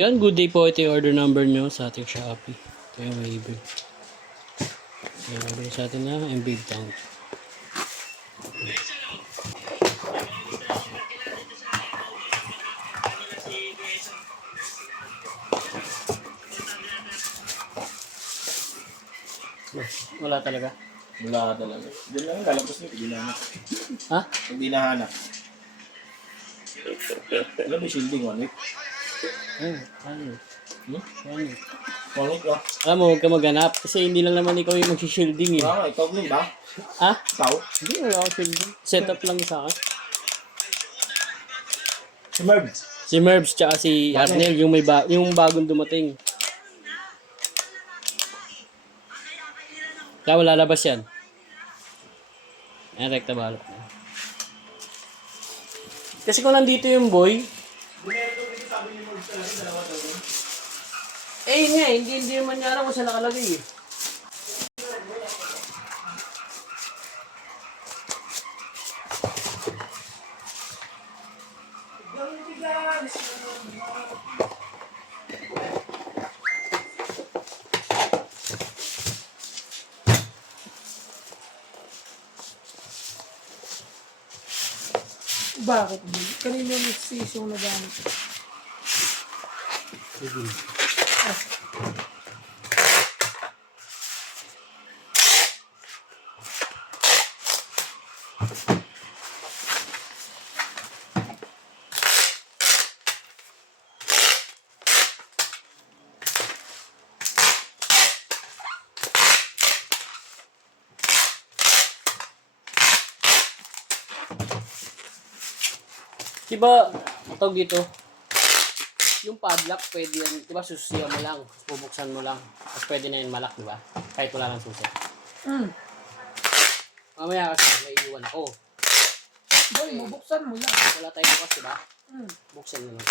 Yan, good day po. Ito yung order number nyo sa ating Shopee. Ito yung waiver. Yan, order sa atin na yung big tank. Wala talaga. Wala talaga. Diyan lang, lalabas nyo. Hindi nahanap. Ha? Hindi nahanap. Alam mo, shielding 1 week. Ano? Hmm? Ano? 1 week ba? Alam mo, huwag ka maghanap. Kasi hindi lang naman ikaw yung mag-shielding eh. Baka, ikaw din ba? Ha? Ikaw? Hindi, wala akong shielding. Setup lang sa akin. Si Merv. Si Mervs tsaka si Arnel, yung yung bagong dumating. Kaya wala labas yan. Ayan, rekta balot na. Kasi kung nandito yung boy, eh yun nga, hindi naman niya alam kung saan nakalagay eh. Bakit? Kanina yung season na gamit. Diba, tawag dito, yung padlock pwede yan, diba susiyaw mo lang, bubuksan mo lang, tapos pwede na yun malak, diba? Kahit wala ng susi. Mamaya kasi may iwan ako. Boy, mabuksan mo lang. Wala tayong bukas, diba? Buksan mo lang.